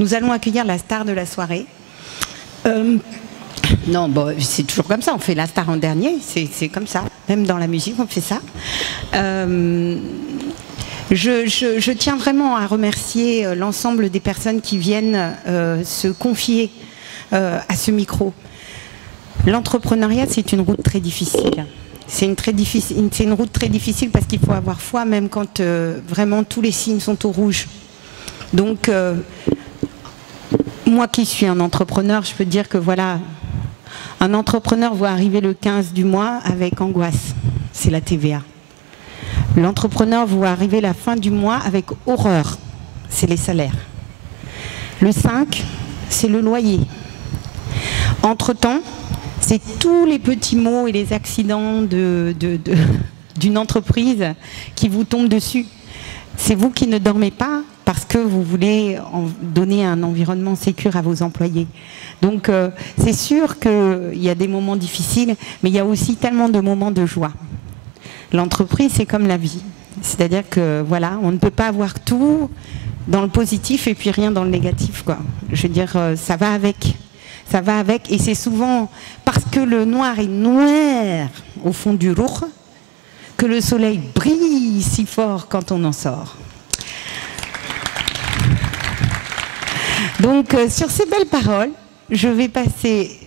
Nous allons accueillir la star de la soirée. Non, bon, c'est toujours comme ça, on fait la star en dernier, c'est comme ça. Même dans la musique, on fait ça. Je tiens vraiment à remercier l'ensemble des personnes qui viennent se confier à ce micro. L'entrepreneuriat, c'est une route très difficile. C'est une route très difficile parce qu'il faut avoir foi, même quand vraiment tous les signes sont au rouge. Donc, moi qui suis un entrepreneur, je peux dire que voilà, un entrepreneur voit arriver le 15 du mois avec angoisse, c'est la TVA. L'entrepreneur voit arriver la fin du mois avec horreur, c'est les salaires. Le 5, c'est le loyer. Entre-temps, c'est tous les petits maux et les accidents d'une entreprise qui vous tombent dessus. C'est vous qui ne dormez pas parce que vous voulez donner un environnement sécure à vos employés. Donc c'est sûr qu'il y a des moments difficiles, mais il y a aussi tellement de moments de joie. L'entreprise, c'est comme la vie. C'est-à-dire que voilà, on ne peut pas avoir tout dans le positif et puis rien dans le négatif, quoi. Je veux dire, ça va avec. Ça va avec, et c'est souvent parce que le noir est noir au fond du rour que le soleil brille si fort quand on en sort. Donc, sur ces belles paroles, je vais passer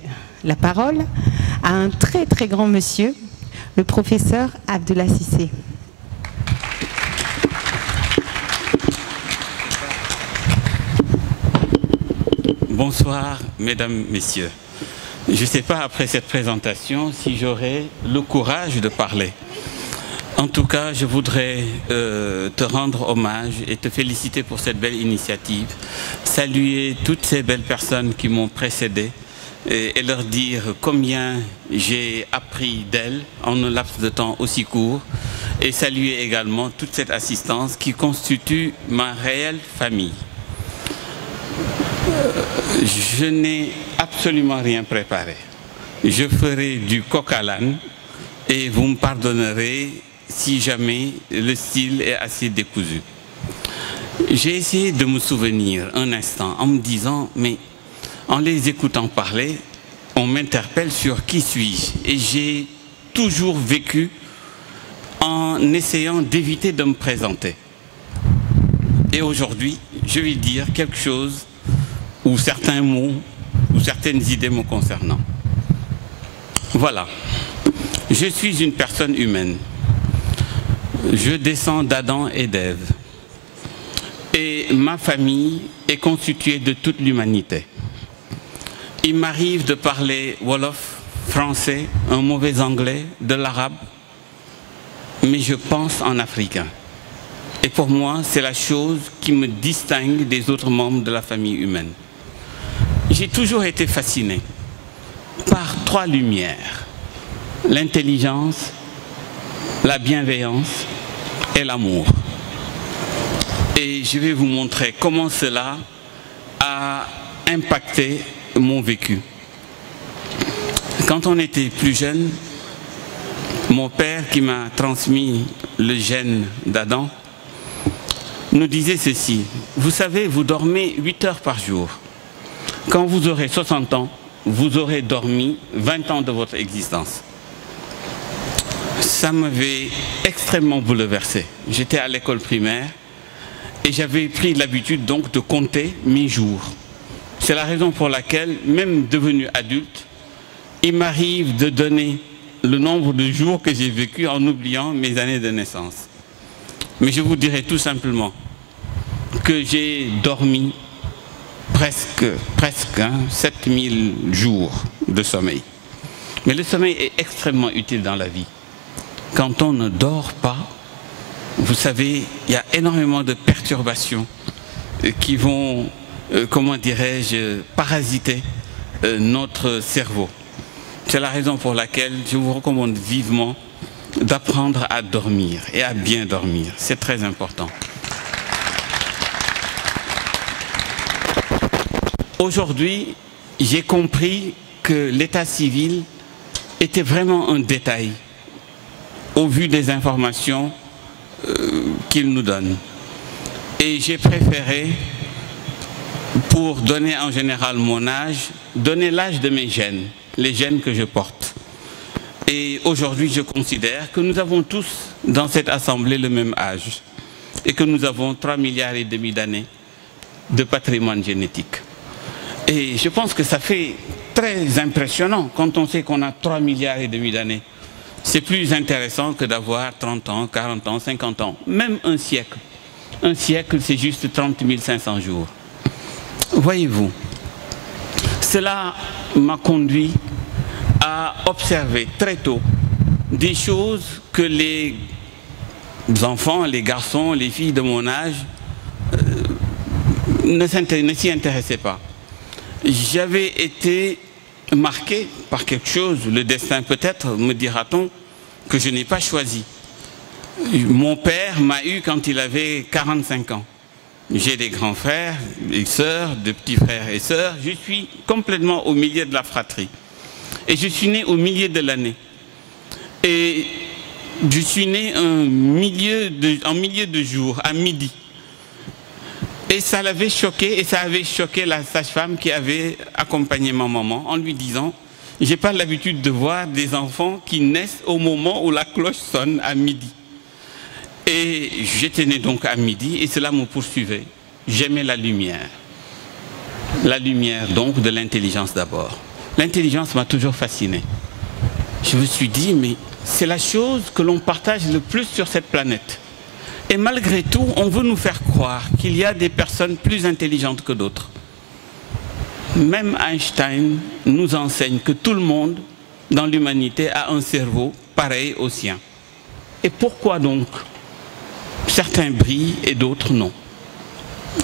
la parole à un très très grand monsieur, le professeur Abdullah Cissé. Bonsoir, mesdames, messieurs. Je ne sais pas, après cette présentation, si j'aurai le courage de parler. En tout cas, je voudrais te rendre hommage et te féliciter pour cette belle initiative, saluer toutes ces belles personnes qui m'ont précédé et leur dire combien j'ai appris d'elles en un laps de temps aussi court, et saluer également toute cette assistance qui constitue ma réelle famille. Je n'ai absolument rien préparé. Je ferai du coq à l'âne et vous me pardonnerez si jamais le style est assez décousu. J'ai essayé de me souvenir un instant en me disant, mais en les écoutant parler, on m'interpelle sur qui suis-je, et j'ai toujours vécu en essayant d'éviter de me présenter. Et aujourd'hui, je vais dire quelque chose ou certains mots, ou certaines idées me concernant. Voilà, je suis une personne humaine. Je descends d'Adam et d'Ève. Et ma famille est constituée de toute l'humanité. Il m'arrive de parler wolof, français, un mauvais anglais, de l'arabe, mais je pense en africain. Et pour moi, c'est la chose qui me distingue des autres membres de la famille humaine. J'ai toujours été fasciné par trois lumières: l'intelligence, la bienveillance et l'amour. Et je vais vous montrer comment cela a impacté mon vécu. Quand on était plus jeune, mon père, qui m'a transmis le gène d'Adam, nous disait ceci: vous savez, vous dormez 8 heures par jour. Quand vous aurez 60 ans, vous aurez dormi 20 ans de votre existence. Ça m'avait extrêmement bouleversé. J'étais à l'école primaire et j'avais pris l'habitude donc de compter mes jours. C'est la raison pour laquelle, même devenu adulte, il m'arrive de donner le nombre de jours que j'ai vécu en oubliant mes années de naissance. Mais je vous dirai tout simplement que j'ai dormi presque 7000 jours de sommeil. Mais le sommeil est extrêmement utile dans la vie. Quand on ne dort pas, vous savez, il y a énormément de perturbations qui vont, comment dirais-je, parasiter notre cerveau. C'est la raison pour laquelle je vous recommande vivement d'apprendre à dormir et à bien dormir. C'est très important. Aujourd'hui, j'ai compris que l'état civil était vraiment un détail au vu des informations qu'il nous donne. Et j'ai préféré pour donner en général mon âge, donner l'âge de mes gènes, les gènes que je porte. Et aujourd'hui, je considère que nous avons tous dans cette assemblée le même âge et que nous avons 3,5 milliards d'années de patrimoine génétique. Et je pense que ça fait très impressionnant quand on sait qu'on a 3,5 milliards d'années. C'est plus intéressant que d'avoir 30 ans, 40 ans, 50 ans, même un siècle. Un siècle, c'est juste 30 500 jours. Voyez-vous, cela m'a conduit à observer très tôt des choses que les enfants, les garçons, les filles de mon âge ne s'y intéressaient pas. J'avais été marqué par quelque chose, le destin peut-être, me dira-t-on, que je n'ai pas choisi. Mon père m'a eu quand il avait 45 ans. J'ai des grands frères, des sœurs, de petits frères et sœurs. Je suis complètement au milieu de la fratrie. Et je suis né au milieu de l'année. Et je suis né en milieu de jour, à midi. Et ça l'avait choqué, et ça avait choqué la sage-femme qui avait accompagné ma maman en lui disant « J'ai pas l'habitude de voir des enfants qui naissent au moment où la cloche sonne à midi. » Et j'étais né donc à midi, et cela me poursuivait. J'aimais la lumière. La lumière donc de l'intelligence d'abord. L'intelligence m'a toujours fasciné. Je me suis dit, mais c'est la chose que l'on partage le plus sur cette planète. Et malgré tout, on veut nous faire croire qu'il y a des personnes plus intelligentes que d'autres. Même Einstein nous enseigne que tout le monde dans l'humanité a un cerveau pareil au sien. Et pourquoi donc certains brillent et d'autres non?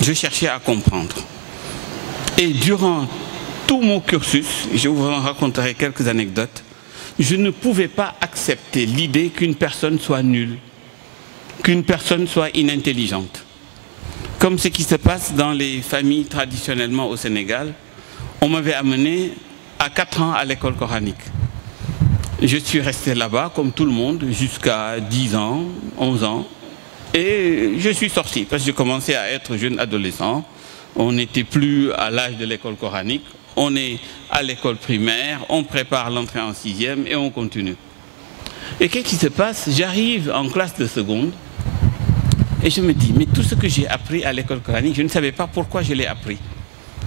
Je cherchais à comprendre. Et durant tout mon cursus, je vous en raconterai quelques anecdotes, je ne pouvais pas accepter l'idée qu'une personne soit nulle, qu'une personne soit inintelligente. Comme ce qui se passe dans les familles traditionnellement au Sénégal, on m'avait amené à 4 ans à l'école coranique. Je suis resté là-bas, comme tout le monde, jusqu'à 10 ans, 11 ans. Et je suis sorti, parce que je commençais à être jeune adolescent. On n'était plus à l'âge de l'école coranique. On est à l'école primaire, on prépare l'entrée en 6e et on continue. Et qu'est-ce qui se passe? J'arrive en classe de seconde et je me dis, mais tout ce que j'ai appris à l'école coranique, je ne savais pas pourquoi je l'ai appris.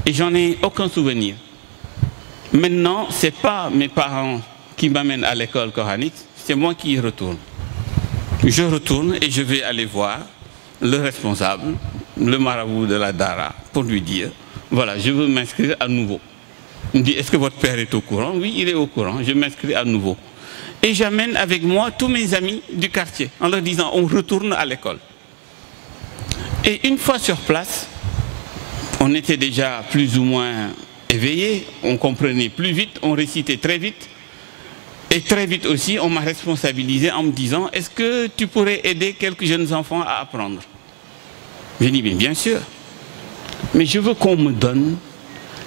Et j'en ai aucun souvenir. Maintenant, ce n'est pas mes parents qui m'amènent à l'école coranique, c'est moi qui y retourne. Je retourne et je vais aller voir le responsable, le marabout de la Dara, pour lui dire, voilà, je veux m'inscrire à nouveau. Il me dit, est-ce que votre père est au courant? Oui, il est au courant, je m'inscris à nouveau. Et j'amène avec moi tous mes amis du quartier, en leur disant, on retourne à l'école. Et une fois sur place, on était déjà plus ou moins éveillés, on comprenait plus vite, on récitait très vite. Et très vite aussi, on m'a responsabilisé en me disant, est-ce que tu pourrais aider quelques jeunes enfants à apprendre? J'ai dit, bien sûr. Mais je veux qu'on me donne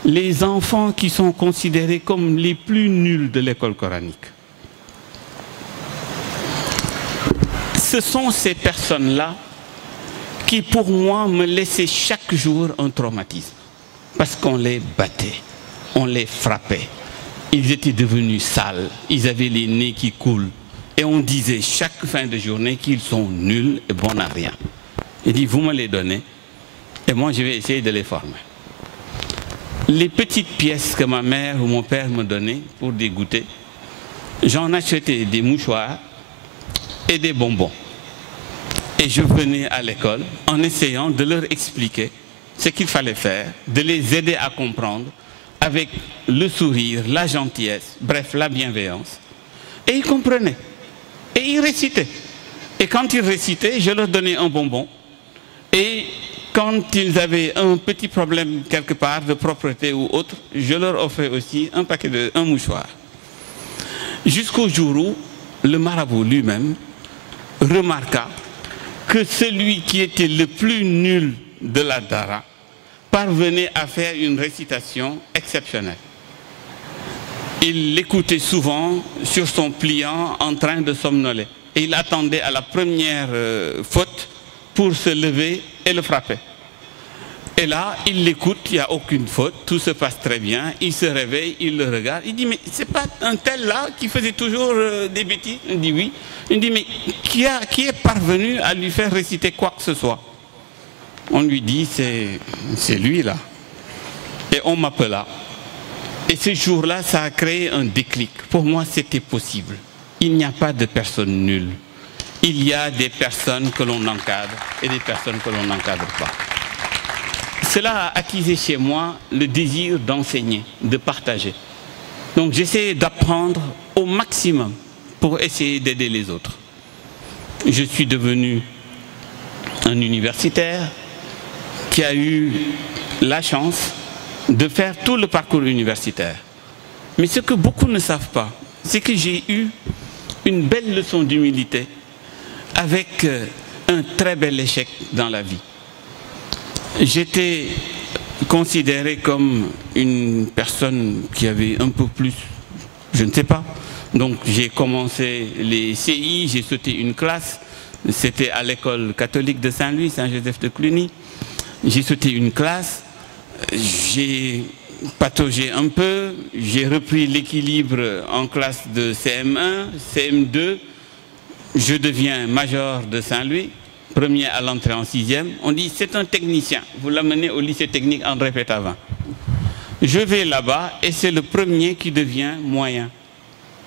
les enfants qui sont considérés comme les plus nuls de l'école coranique. Ce sont ces personnes-là qui, pour moi, me laissaient chaque jour un traumatisme. Parce qu'on les battait, on les frappait. Ils étaient devenus sales, ils avaient les nez qui coulent. Et on disait chaque fin de journée qu'ils sont nuls et bons à rien. Il dit, vous me les donnez, et moi je vais essayer de les former. Les petites pièces que ma mère ou mon père me donnaient pour dégoûter, j'en achetais des mouchoirs et des bonbons. Et je venais à l'école en essayant de leur expliquer ce qu'il fallait faire, de les aider à comprendre avec le sourire, la gentillesse, bref, la bienveillance. Et ils comprenaient. Et ils récitaient. Et quand ils récitaient, je leur donnais un bonbon. Et quand ils avaient un petit problème quelque part de propreté ou autre, je leur offrais aussi un mouchoir. Jusqu'au jour où le marabout lui-même remarqua que celui qui était le plus nul de la Dara parvenait à faire une récitation exceptionnelle. Il l'écoutait souvent sur son pliant en train de somnoler. Et il attendait à la première faute pour se lever et le frapper. Et là, il l'écoute, il n'y a aucune faute, tout se passe très bien, il se réveille, il le regarde, il dit mais c'est pas un tel là qui faisait toujours des bêtises? Il dit oui. Il dit mais qui est parvenu à lui faire réciter quoi que ce soit? On lui dit c'est lui là. Et on m'appela. Et ce jour-là, ça a créé un déclic. Pour moi, c'était possible. Il n'y a pas de personne nulle. Il y a des personnes que l'on encadre et des personnes que l'on n'encadre pas. Cela a attisé chez moi le désir d'enseigner, de partager. Donc j'essaie d'apprendre au maximum pour essayer d'aider les autres. Je suis devenu un universitaire qui a eu la chance de faire tout le parcours universitaire. Mais ce que beaucoup ne savent pas, c'est que j'ai eu une belle leçon d'humilité avec un très bel échec dans la vie. J'étais considéré comme une personne qui avait un peu plus, je ne sais pas. Donc j'ai commencé les CI, j'ai sauté une classe, c'était à l'école catholique de Saint-Louis, Saint-Joseph de Cluny. J'ai sauté une classe, j'ai pataugé un peu, j'ai repris l'équilibre en classe de CM1, CM2, je deviens major de Saint-Louis, premier à l'entrée en 6e. On dit c'est un technicien, vous l'amenez au lycée technique André Pétavin. Je vais là-bas et c'est le premier qui devient moyen.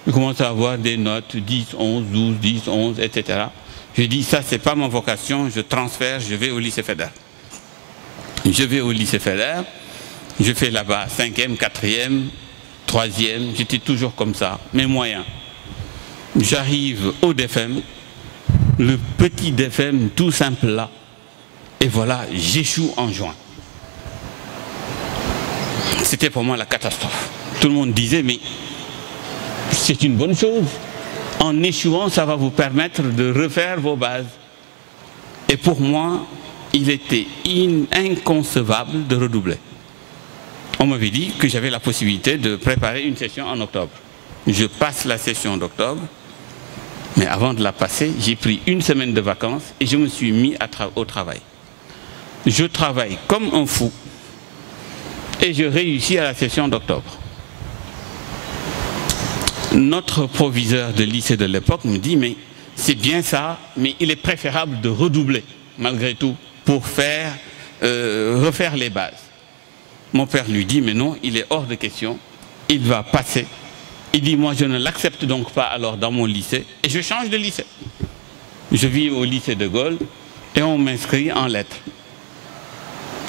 Je commence à avoir des notes 10, 11, 12, 10, 11, etc. Je dis ça c'est pas ma vocation, je transfère, je vais au lycée fédéral. Je vais au lycée fédéral, je fais là-bas 5e, 4e, 3e, j'étais toujours comme ça, mais moyen. J'arrive au DFM, le petit DFM tout simple là, et voilà, j'échoue en juin. C'était pour moi la catastrophe. Tout le monde disait, mais c'est une bonne chose. En échouant, ça va vous permettre de refaire vos bases. Et pour moi, il était inconcevable de redoubler. On m'avait dit que j'avais la possibilité de préparer une session en octobre. Je passe la session d'octobre, mais avant de la passer, j'ai pris une semaine de vacances et je me suis mis au travail. Je travaille comme un fou et je réussis à la session d'octobre. Notre proviseur de lycée de l'époque me dit, mais c'est bien ça, mais il est préférable de redoubler, malgré tout, pour refaire les bases. Mon père lui dit, mais non, il est hors de question, il va passer. Il dit, moi je ne l'accepte donc pas alors dans mon lycée, et je change de lycée. Je vis au lycée de Gaulle, et on m'inscrit en lettres.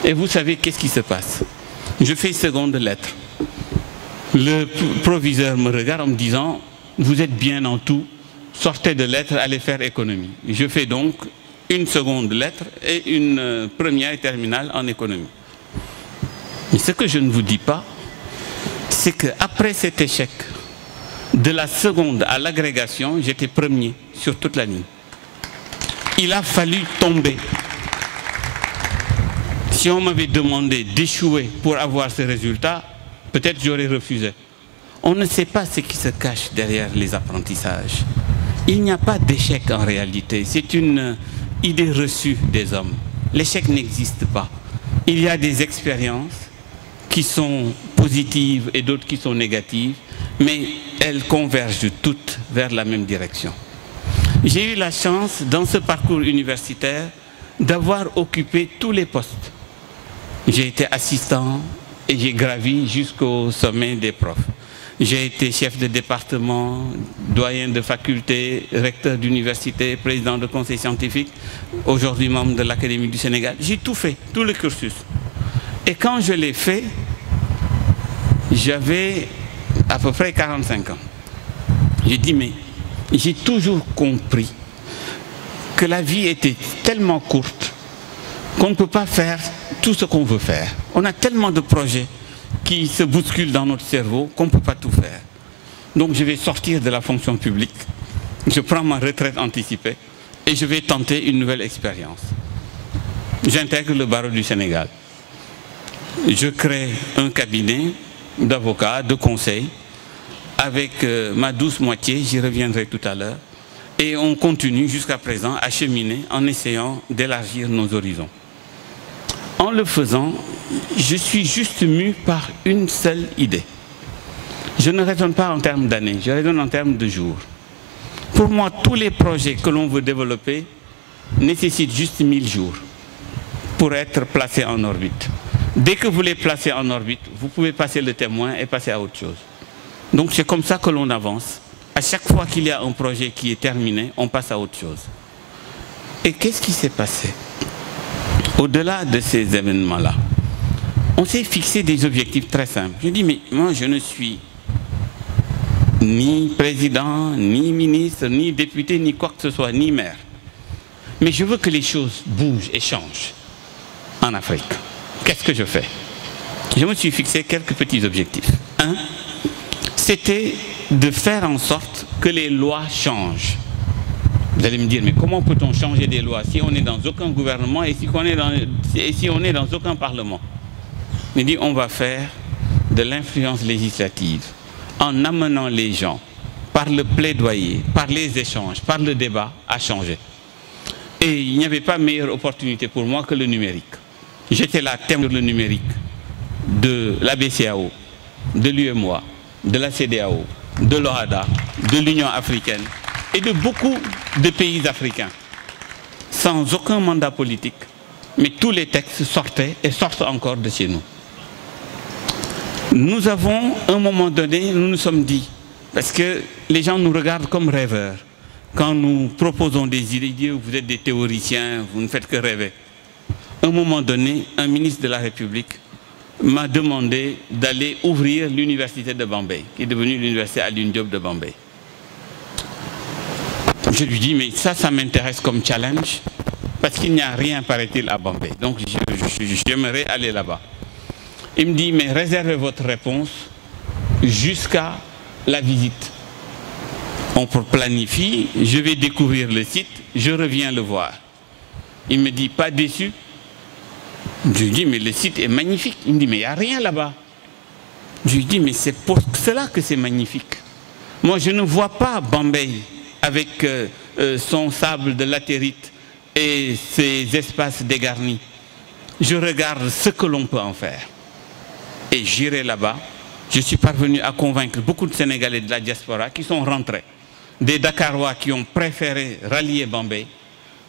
Et vous savez qu'est-ce qui se passe? Je fais seconde lettre. Le proviseur me regarde en me disant, vous êtes bien en tout, sortez de lettres, allez faire économie. Je fais donc une seconde lettre et une première et terminale en économie. Mais ce que je ne vous dis pas, c'est qu'après cet échec, de la seconde à l'agrégation, j'étais premier sur toute la ligne. Il a fallu tomber. Si on m'avait demandé d'échouer pour avoir ce résultat, peut-être j'aurais refusé. On ne sait pas ce qui se cache derrière les apprentissages. Il n'y a pas d'échec en réalité. C'est une idée reçue des hommes. L'échec n'existe pas. Il y a des expériences qui sont positives et d'autres qui sont négatives, mais elles convergent toutes vers la même direction. J'ai eu la chance, dans ce parcours universitaire, d'avoir occupé tous les postes. J'ai été assistant et j'ai gravi jusqu'au sommet des profs. J'ai été chef de département, doyen de faculté, recteur d'université, président de conseil scientifique, aujourd'hui membre de l'Académie du Sénégal. J'ai tout fait, tout le cursus. Et quand je l'ai fait, j'avais à peu près 45 ans. J'ai dit, mais j'ai toujours compris que la vie était tellement courte qu'on ne peut pas faire tout ce qu'on veut faire. On a tellement de projets qui se bousculent dans notre cerveau qu'on ne peut pas tout faire. Donc je vais sortir de la fonction publique, je prends ma retraite anticipée et je vais tenter une nouvelle expérience. J'intègre le barreau du Sénégal. Je crée un cabinet d'avocats, de conseil, avec ma douce moitié, j'y reviendrai tout à l'heure, et on continue jusqu'à présent à cheminer en essayant d'élargir nos horizons. En le faisant, je suis juste mu par une seule idée. Je ne raisonne pas en termes d'années, je raisonne en termes de jours. Pour moi, tous les projets que l'on veut développer nécessitent juste 1000 jours pour être placés en orbite. Dès que vous les placez en orbite, vous pouvez passer le témoin et passer à autre chose. Donc c'est comme ça que l'on avance. À chaque fois qu'il y a un projet qui est terminé, on passe à autre chose. Et qu'est-ce qui s'est passé? Au-delà de ces événements-là, on s'est fixé des objectifs très simples. Je dis, mais moi je ne suis ni président, ni ministre, ni député, ni quoi que ce soit, ni maire. Mais je veux que les choses bougent et changent en Afrique. Qu'est-ce que je fais? Je me suis fixé quelques petits objectifs. Un, c'était de faire en sorte que les lois changent. Vous allez me dire, mais comment peut-on changer des lois si on n'est dans aucun gouvernement et si on est dans aucun parlement? Il dit, on va faire de l'influence législative en amenant les gens, par le plaidoyer, par les échanges, par le débat, à changer. Et il n'y avait pas meilleure opportunité pour moi que le numérique. J'étais là, thème sur le numérique de la BCEAO, de l'UEMOA, de la CEDEAO, de l'OHADA, de l'Union africaine et de beaucoup de pays africains, sans aucun mandat politique, mais tous les textes sortaient et sortent encore de chez nous. Nous avons, à un moment donné, nous nous sommes dit, parce que les gens nous regardent comme rêveurs, quand nous proposons des idées, vous êtes des théoriciens, vous ne faites que rêver. À un moment donné, un ministre de la République m'a demandé d'aller ouvrir l'université de Bombay, qui est devenue l'université Alioune Diop de Bombay. Je lui dis, mais ça m'intéresse comme challenge, parce qu'il n'y a rien, paraît-il, à Bombay. Donc j'aimerais aller là-bas. Il me dit, mais réservez votre réponse jusqu'à la visite. On planifie, je vais découvrir le site, je reviens le voir. Il me dit, pas déçu? Je lui dis, mais le site est magnifique. Il me dit, mais il n'y a rien là-bas. Je lui dis, mais c'est pour cela que c'est magnifique. Moi, je ne vois pas Bombay avec son sable de latérite et ses espaces dégarnis. Je regarde ce que l'on peut en faire. Et j'irai là-bas. Je suis parvenu à convaincre beaucoup de Sénégalais de la diaspora qui sont rentrés, des Dakarois qui ont préféré rallier Bombay.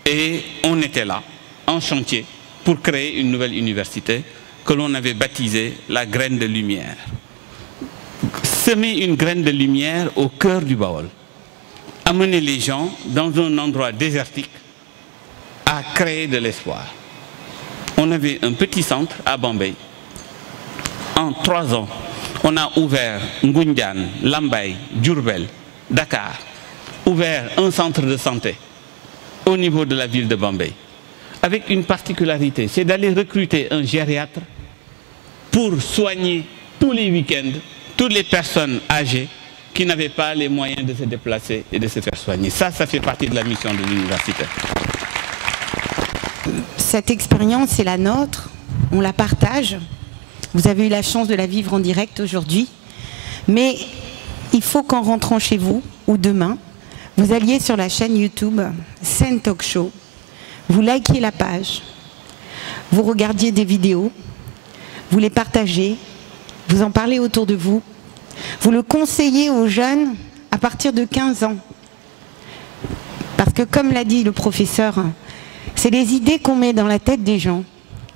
Et on était là, en chantier, pour créer une nouvelle université que l'on avait baptisée la graine de lumière. Semer une graine de lumière au cœur du Baol. Amener les gens dans un endroit désertique à créer de l'espoir. On avait un petit centre à Bombay. En 3 ans, on a ouvert Ngoundiane, Lambaye, Diourbel, Dakar, ouvert un centre de santé au niveau de la ville de Bombay, avec une particularité, c'est d'aller recruter un gériatre pour soigner tous les week-ends toutes les personnes âgées qui n'avaient pas les moyens de se déplacer et de se faire soigner. Ça fait partie de la mission de l'université. Cette expérience, c'est la nôtre, on la partage. Vous avez eu la chance de la vivre en direct aujourd'hui, mais il faut qu'en rentrant chez vous, ou demain, vous alliez sur la chaîne YouTube Sen Talk Show, vous likiez la page, vous regardiez des vidéos, vous les partagez, vous en parlez autour de vous, vous le conseillez aux jeunes à partir de 15 ans. Parce que comme l'a dit le professeur, c'est les idées qu'on met dans la tête des gens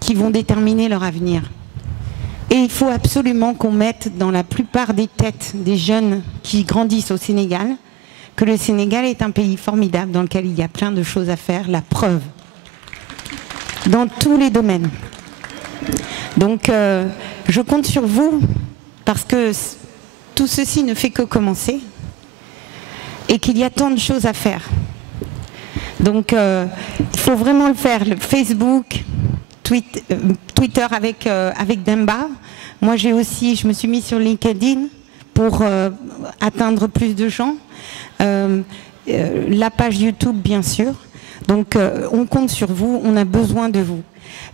qui vont déterminer leur avenir. Et il faut absolument qu'on mette dans la plupart des têtes des jeunes qui grandissent au Sénégal que le Sénégal est un pays formidable dans lequel il y a plein de choses à faire, la preuve, dans tous les domaines. Donc je compte sur vous parce que tout ceci ne fait que commencer et qu'il y a tant de choses à faire. Donc il faut vraiment le faire, le Facebook, Twitter avec Demba. Moi je me suis mis sur LinkedIn pour atteindre plus de gens. La page YouTube bien sûr. Donc on compte sur vous, on a besoin de vous.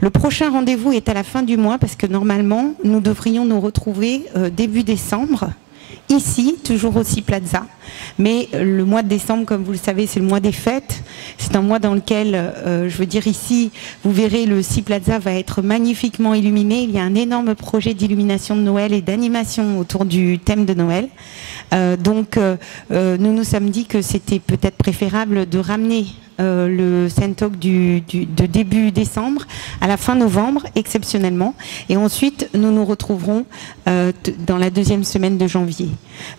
Le prochain rendez-vous est à la fin du mois parce que normalement nous devrions nous retrouver début décembre ici, toujours au Sea Plaza. Mais le mois de décembre, comme vous le savez, c'est le mois des fêtes. C'est un mois dans lequel, je veux dire ici, vous verrez, le Sea Plaza va être magnifiquement illuminé. Il y a un énorme projet d'illumination de Noël et d'animation autour du thème de Noël. Nous nous sommes dit que c'était peut-être préférable de ramener le Sentalk de début décembre à la fin novembre, exceptionnellement. Et ensuite, nous nous retrouverons dans la deuxième semaine de janvier.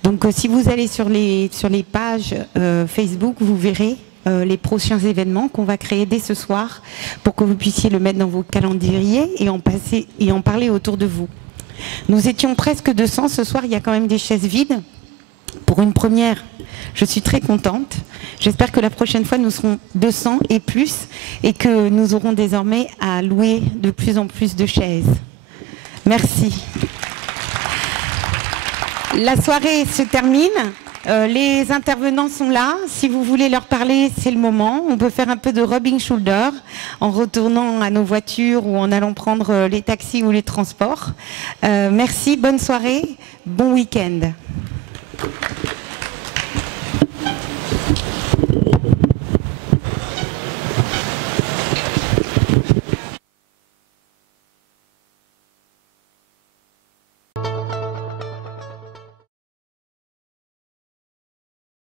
Donc, si vous allez sur les pages Facebook, vous verrez les prochains événements qu'on va créer dès ce soir pour que vous puissiez le mettre dans vos calendriers et en parler autour de vous. Nous étions presque 200. Ce soir, il y a quand même des chaises vides. Pour une première, je suis très contente. J'espère que la prochaine fois, nous serons 200 et plus et que nous aurons désormais à louer de plus en plus de chaises. Merci. La soirée se termine. Les intervenants sont là. Si vous voulez leur parler, c'est le moment. On peut faire un peu de rubbing shoulder en retournant à nos voitures ou en allant prendre les taxis ou les transports. Merci, bonne soirée, bon week-end.